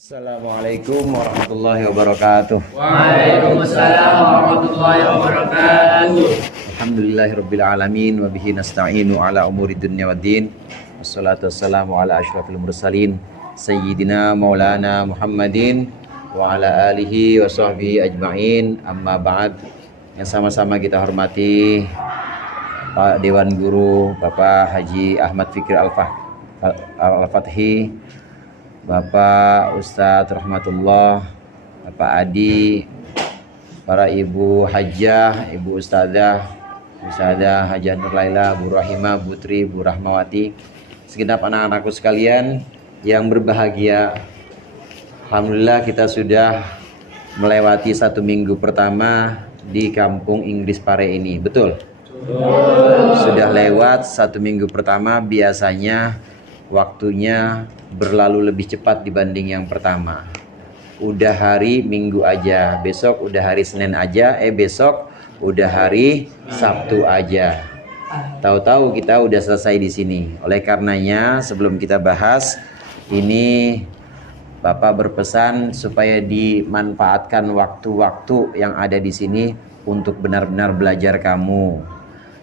Assalamualaikum warahmatullahi wabarakatuh. Waalaikumsalam warahmatullahi wabarakatuh. Alhamdulillahirabbil alamin wa bihi nasta'inu ala umuri dunya waddin. Wassalatu wassalamu ala asyrafil mursalin sayyidina maulana Muhammadin wa ala alihi wa sahbihi ajma'in. Amma ba'd. Yang sama-sama kita hormati Pak Dewan Guru Bapak Haji Ahmad Fikri Al-Fathi, Bapak Ustadz Rahmatullah, Bapak Adi, para ibu hajjah, ibu ustadzah, Ustadzah Hajjah Nur Laila, Bu Rahimah, Bu Tri, Bu Rahmawati, segenap anak-anakku sekalian yang berbahagia. Alhamdulillah kita sudah melewati 1 minggu pertama di kampung Inggris Pare ini, betul? Sudah lewat 1 minggu pertama, biasanya waktunya berlalu lebih cepat dibanding yang pertama. Udah hari Minggu aja, besok udah hari Senin aja, besok udah hari Sabtu aja. Tahu-tahu kita udah selesai di sini. Oleh karenanya, sebelum kita bahas ini, Bapak berpesan supaya dimanfaatkan waktu-waktu yang ada di sini untuk benar-benar belajar kamu.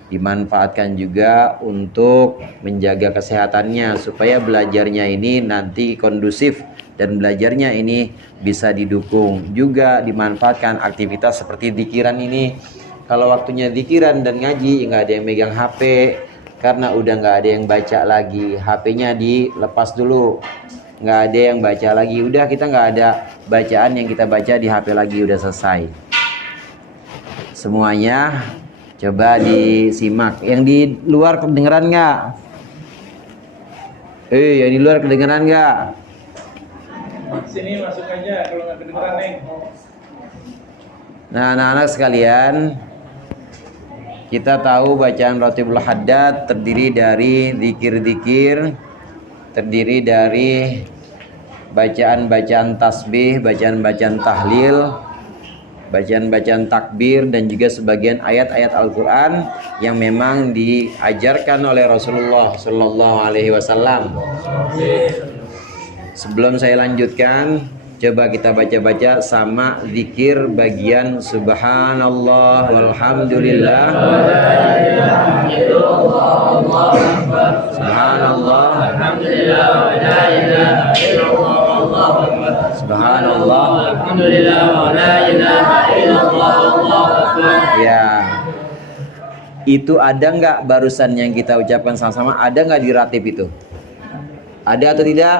Dimanfaatkan juga untuk menjaga kesehatannya supaya belajarnya ini nanti kondusif dan belajarnya ini bisa didukung. Juga dimanfaatkan aktivitas seperti dzikiran ini. Kalau waktunya dzikiran dan ngaji, nggak ada yang megang HP karena udah nggak ada yang baca lagi. HP-nya dilepas dulu, nggak ada yang baca lagi. Udah, kita nggak ada bacaan yang kita baca di HP lagi, udah selesai. Semuanya coba disimak. Yang di luar kedengeran nggak? Yang di luar kedengeran nggak? Sini masuk aja kalau nggak kedengeran, Neng. Nah, anak-anak sekalian, kita tahu bacaan Ratibul Haddad terdiri dari zikir-zikir, terdiri dari bacaan-bacaan tasbih, bacaan-bacaan tahlil, bacaan-bacaan takbir, dan juga sebagian ayat-ayat Al-Quran yang memang diajarkan oleh Rasulullah Sallallahu Alaihi Wasallam. Sebelum saya lanjutkan, coba kita baca-baca sama zikir bagian Subhanallah walhamdulillah, Subhanallah, alhamdulillah, wa la ilaha illallah, Subhanallah, alhamdulillah, wa la ilaha illallah, Allahu akbar. Ya, itu ada nggak barusan yang kita ucapkan sama-sama? Ada nggak di ratib itu? Ada atau tidak?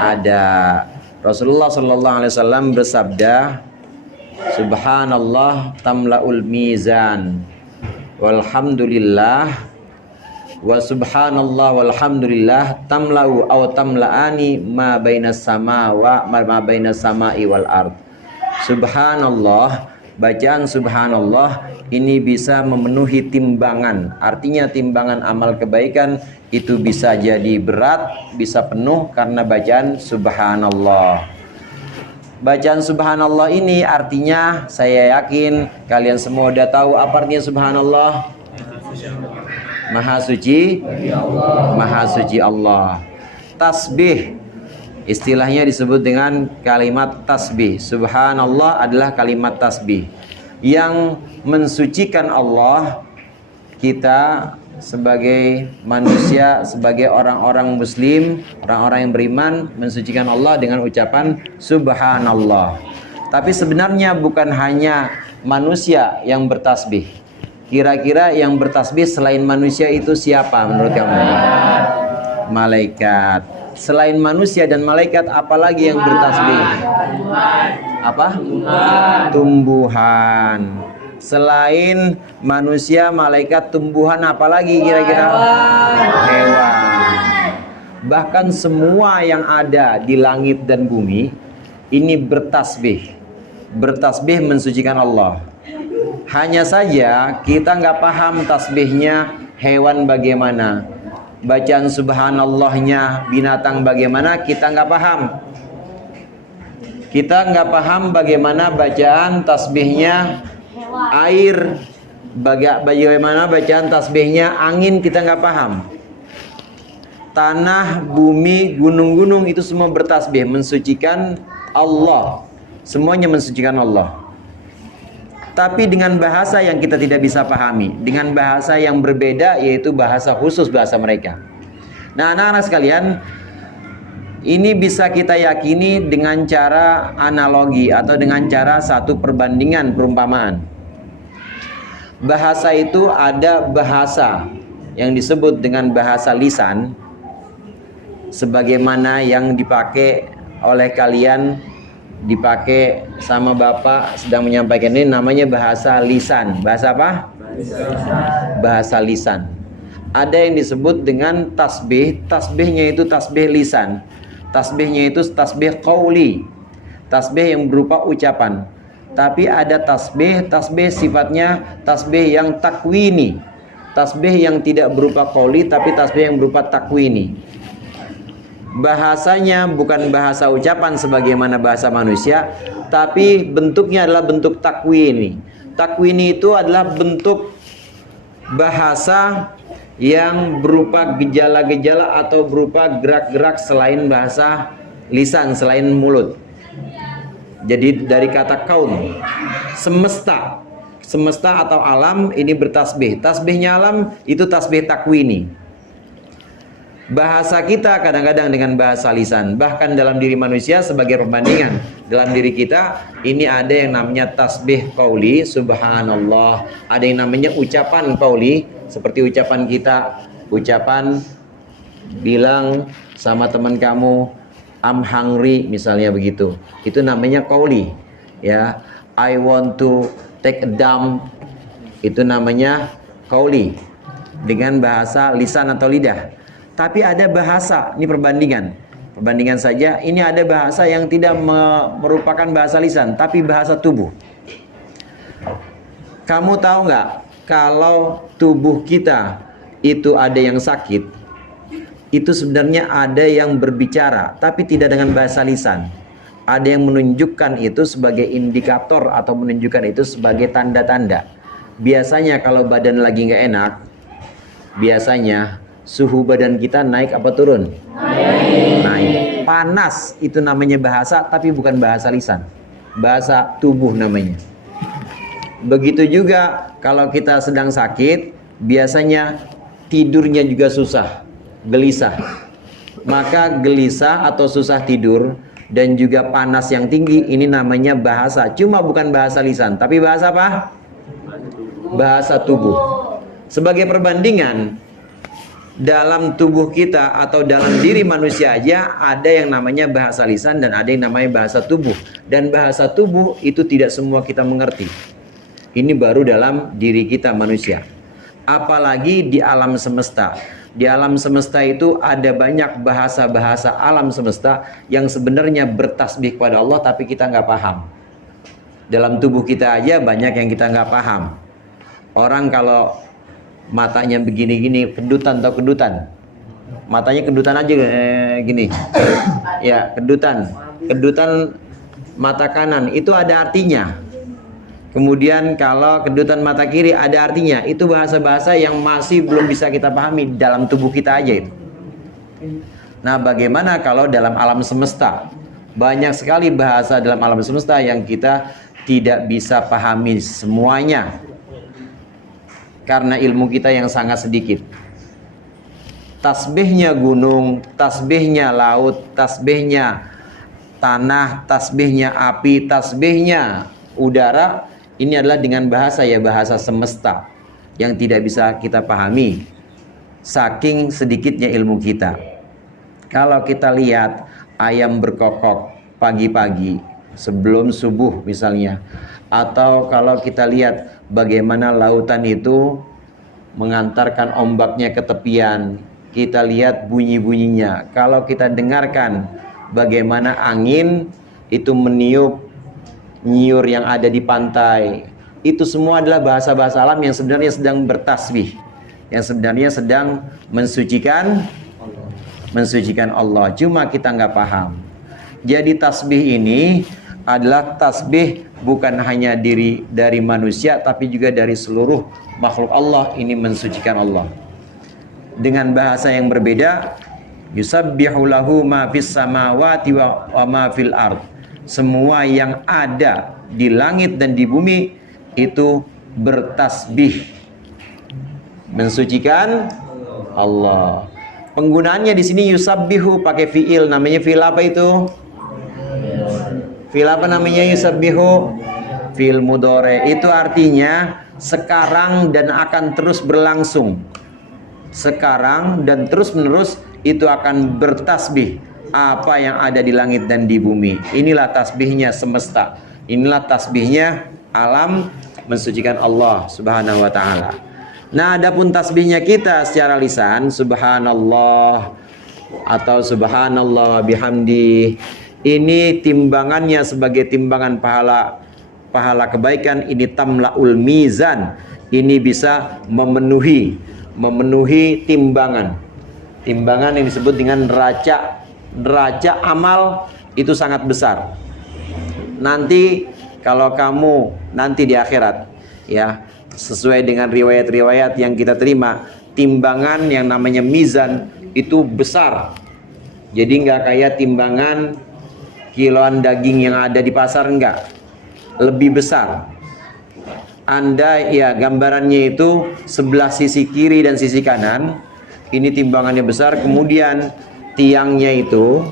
Ada. Rasulullah Sallallahu Alaihi Wasallam bersabda, Subhanallah tamlaul mizan, walhamdulillah, wa subhanallah walhamdulillah tamlau aw tamlaani ma bainas sama wa ma bainas samai wal ard. Subhanallah, bacaan subhanallah ini bisa memenuhi timbangan. Artinya timbangan amal kebaikan itu bisa jadi berat, bisa penuh karena bacaan subhanallah. Bacaan subhanallah ini artinya, saya yakin kalian semua udah tahu apa artinya subhanallah. Maha suci, Maha suci Allah. Tasbih, istilahnya disebut dengan kalimat tasbih. Subhanallah adalah kalimat tasbih yang mensucikan Allah. Kita sebagai manusia, sebagai orang-orang muslim, orang-orang yang beriman, mensucikan Allah dengan ucapan subhanallah. Tapi sebenarnya bukan hanya manusia yang bertasbih. Kira-kira yang bertasbih selain manusia itu siapa menurut kamu? Malaikat. Selain manusia dan malaikat, apalagi yang bertasbih? Apa? Tumbuhan. Selain manusia, malaikat, tumbuhan, apalagi kira-kira? Hewan. Bahkan semua yang ada di langit dan bumi ini bertasbih. Bertasbih mensucikan Allah. Hanya saja kita nggak paham tasbihnya hewan bagaimana, bacaan subhanallahnya binatang bagaimana, kita nggak paham. Kita nggak paham bagaimana bacaan tasbihnya air, bagaimana bacaan tasbihnya angin, kita nggak paham. tanah, bumi, gunung-gunung itu semua bertasbih mensucikan Allah. Semuanya mensucikan Allah. Tapi dengan bahasa yang kita tidak bisa pahami, dengan bahasa yang berbeda, yaitu bahasa khusus, bahasa mereka. Nah, anak-anak sekalian, ini bisa kita yakini dengan cara analogi atau dengan cara satu perbandingan perumpamaan. Bahasa itu ada bahasa yang disebut dengan bahasa lisan, sebagaimana yang dipakai oleh kalian, dipakai sama Bapak sedang menyampaikan ini, namanya bahasa lisan. Bahasa apa? Bahasa lisan. Ada yang disebut dengan tasbih. Tasbihnya itu tasbih lisan. Tasbihnya itu tasbih qauli, tasbih yang berupa ucapan. Tapi ada tasbih sifatnya tasbih yang takwini, tasbih yang tidak berupa qauli tapi tasbih yang berupa takwini. Bahasanya bukan bahasa ucapan sebagaimana bahasa manusia, tapi bentuknya adalah bentuk takwini. Takwini itu adalah bentuk bahasa yang berupa gejala-gejala atau berupa gerak-gerak selain bahasa lisan, selain mulut. Jadi dari kata kaun, semesta, semesta atau alam ini bertasbih. Tasbihnya alam itu tasbih takwini. Bahasa kita kadang-kadang dengan bahasa lisan. Bahkan dalam diri manusia sebagai perbandingan, dalam diri kita ini ada yang namanya tasbih qauli, subhanallah. Ada yang namanya ucapan qauli, seperti ucapan kita, ucapan bilang sama teman kamu, I'm hungry misalnya begitu. Itu namanya qauli. Ya, I want to take a dump. Itu namanya qauli dengan bahasa lisan atau lidah. Tapi ada bahasa, ini perbandingan saja. Ini ada bahasa yang tidak merupakan bahasa lisan, tapi bahasa tubuh. Kamu tahu nggak, kalau tubuh kita itu ada yang sakit, itu sebenarnya ada yang berbicara, tapi tidak dengan bahasa lisan. Ada yang menunjukkan itu sebagai indikator atau menunjukkan itu sebagai tanda-tanda. Biasanya kalau badan lagi nggak enak, biasanya suhu badan kita naik apa turun? Naik. Panas itu namanya bahasa, tapi bukan bahasa lisan. Bahasa tubuh namanya. Begitu juga kalau kita sedang sakit, biasanya tidurnya juga susah, gelisah. Maka gelisah atau susah tidur dan juga panas yang tinggi, ini namanya bahasa. Cuma bukan bahasa lisan, tapi bahasa apa? Bahasa tubuh. Sebagai perbandingan, dalam tubuh kita atau dalam diri manusia aja ada yang namanya bahasa lisan dan ada yang namanya bahasa tubuh. Dan bahasa tubuh itu tidak semua kita mengerti. Ini baru dalam diri kita manusia. Apalagi di alam semesta. Di alam semesta itu ada banyak bahasa-bahasa alam semesta yang sebenarnya bertasbih kepada Allah, tapi kita nggak paham. Dalam tubuh kita aja banyak yang kita nggak paham. Orang kalau matanya begini-gini, kedutan atau kedutan, matanya kedutan aja gini, ya kedutan mata kanan itu ada artinya. Kemudian kalau kedutan mata kiri ada artinya. Itu bahasa-bahasa yang masih belum bisa kita pahami dalam tubuh kita aja itu. Nah, bagaimana kalau dalam alam semesta? Banyak sekali bahasa dalam alam semesta yang kita tidak bisa pahami semuanya, karena ilmu kita yang sangat sedikit. Tasbihnya gunung, tasbihnya laut, tasbihnya tanah, tasbihnya api, tasbihnya udara, ini adalah dengan bahasa bahasa semesta yang tidak bisa kita pahami saking sedikitnya ilmu kita. Kalau kita lihat ayam berkokok pagi-pagi sebelum subuh misalnya, atau kalau kita lihat bagaimana lautan itu mengantarkan ombaknya ke tepian, kita lihat bunyi-bunyinya. Kalau kita dengarkan bagaimana angin itu nyiur yang ada di pantai, itu semua adalah bahasa-bahasa alam yang sebenarnya sedang bertasbih, yang sebenarnya sedang mensucikan Allah. Cuma kita nggak paham. Jadi tasbih ini adalah tasbih bukan hanya dari manusia, tapi juga dari seluruh makhluk Allah. Ini mensucikan Allah dengan bahasa yang berbeda, Yusabbihu lahu ma fis samawati wa ma fil ard. Semua yang ada di langit dan di bumi itu bertasbih, mensucikan Allah. Penggunaannya di sini yusabbihu pakai fiil, namanya fiil apa itu? Fiil apa namanya yusabbihu? Fiil mudhari. Itu artinya sekarang dan akan terus berlangsung. Sekarang dan terus menerus itu akan bertasbih apa yang ada di langit dan di bumi. Inilah tasbihnya semesta. Inilah tasbihnya alam, mensucikan Allah Subhanahu wa taala. Nah, adapun tasbihnya kita secara lisan subhanallah atau subhanallah bihamdi, ini timbangannya sebagai timbangan pahala kebaikan, ini tamlaul mizan. Ini bisa memenuhi timbangan yang disebut dengan neraca amal, itu sangat besar. Nanti kalau kamu nanti di akhirat, ya, sesuai dengan riwayat-riwayat yang kita terima, timbangan yang namanya mizan itu besar. Jadi nggak kayak timbangan kiloan daging yang ada di pasar, enggak, lebih besar. Anda ya, gambarannya itu sebelah sisi kiri dan sisi kanan, ini timbangannya besar. Kemudian tiangnya itu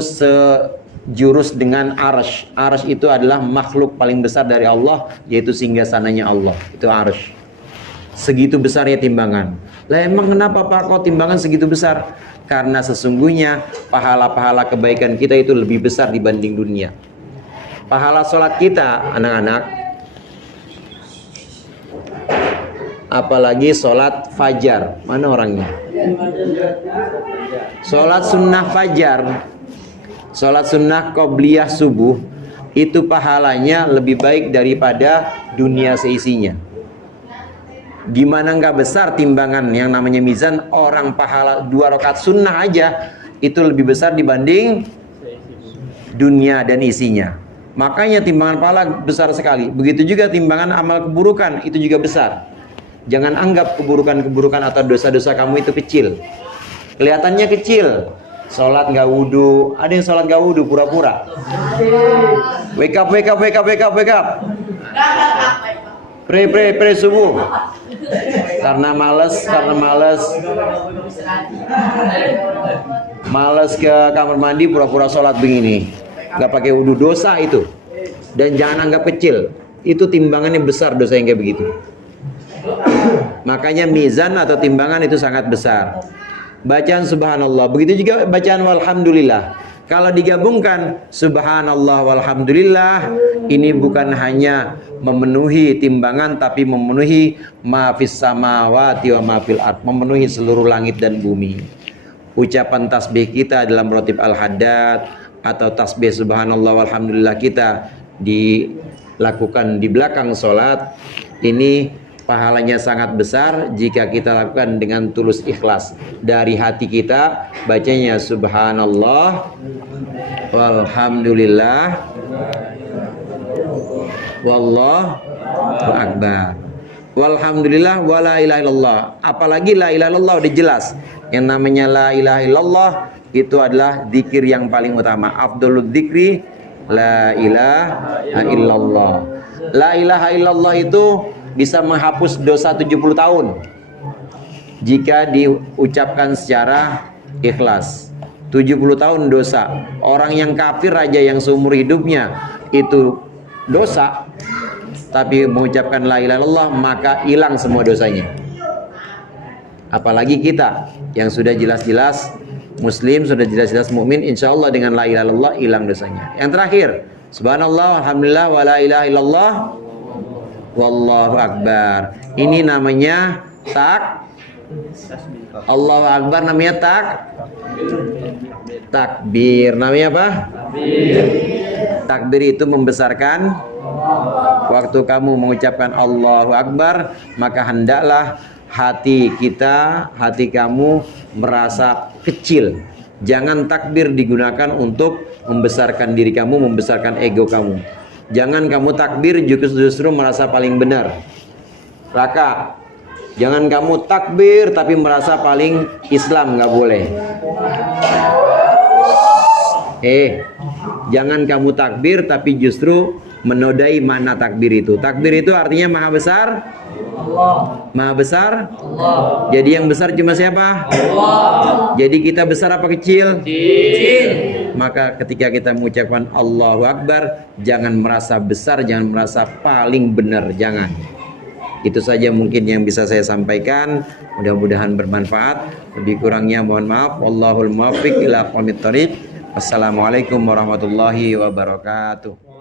sejurus dengan arsy. Arsy itu adalah makhluk paling besar dari Allah, yaitu singgasananya Allah, itu arsy. Segitu besarnya timbangan. Lah emang kenapa Pak kok timbangan segitu besar? Karena sesungguhnya pahala-pahala kebaikan kita itu lebih besar dibanding dunia. Pahala sholat kita, anak-anak, apalagi sholat fajar. Mana orangnya? Sholat sunnah fajar, sholat sunnah qobliyah subuh, itu pahalanya lebih baik daripada dunia seisinya. Gimana nggak besar timbangan yang namanya mizan? Orang pahala 2 rakaat sunnah aja itu lebih besar dibanding dunia dan isinya. Makanya timbangan pahala besar sekali. Begitu juga timbangan amal keburukan itu juga besar. Jangan anggap keburukan-keburukan atau dosa-dosa kamu itu kecil. Kelihatannya kecil. Sholat nggak wudhu. Ada yang sholat nggak wudhu pura-pura. Wake up. Pre subuh. Karena males ke kamar mandi, pura-pura sholat begini. Nggak pakai wudhu, dosa itu. Dan jangan anggap kecil. Itu timbangannya besar, dosa yang kayak begitu. Makanya mizan atau timbangan itu sangat besar. Bacaan subhanallah, begitu juga bacaan walhamdulillah. Kalau digabungkan subhanallah walhamdulillah, ini bukan hanya memenuhi timbangan, tapi memenuhi ma fis samawati wa ma fil ard, memenuhi seluruh langit dan bumi. Ucapan tasbih kita dalam rotib al-haddad atau tasbih subhanallah walhamdulillah kita dilakukan di belakang sholat, ini pahalanya sangat besar jika kita lakukan dengan tulus ikhlas dari hati kita. Bacanya subhanallah walhamdulillah wallahu akbar, walhamdulillah wala ilaha illallah. Apalagi la ilaha illallah udah jelas. Yang namanya la ilaha illallah itu adalah zikir yang paling utama. Afdhalul dzikri la ilaha illallah. La ilaha illallah itu bisa menghapus dosa 70 tahun jika diucapkan secara ikhlas. 70 tahun dosa. Orang yang kafir aja yang seumur hidupnya itu dosa, tapi mengucapkan la ilaha illallah maka hilang semua dosanya. Apalagi kita yang sudah jelas-jelas muslim, sudah jelas-jelas mukmin, insyaallah dengan la ilaha illallah hilang dosanya. Yang terakhir, subhanallah alhamdulillah wa la ilaha illallah wallahu akbar. Ini namanya Allahu akbar, namanya takbir. Namanya apa? Takbir itu membesarkan. Waktu kamu mengucapkan Allahu akbar, maka hendaklah hati kamu merasa kecil. Jangan takbir digunakan untuk membesarkan diri kamu, membesarkan ego kamu. Jangan kamu takbir justru merasa paling benar. Raka, Jangan kamu takbir tapi merasa paling Islam, nggak boleh. Jangan kamu takbir tapi justru menodai mana takbir itu. Takbir itu artinya maha besar Allah. Maha besar Allah. Jadi yang besar cuma siapa? Allah. Jadi kita besar apa kecil? Kecil. Maka ketika kita mengucapkan Allahu Akbar, jangan merasa besar, jangan merasa paling benar, jangan. Itu saja mungkin yang bisa saya sampaikan. Mudah-mudahan bermanfaat. Lebih kurangnya mohon maaf. Wallahul muwaffiq ila aqwamit thoriq. Wassalamualaikum warahmatullahi wabarakatuh.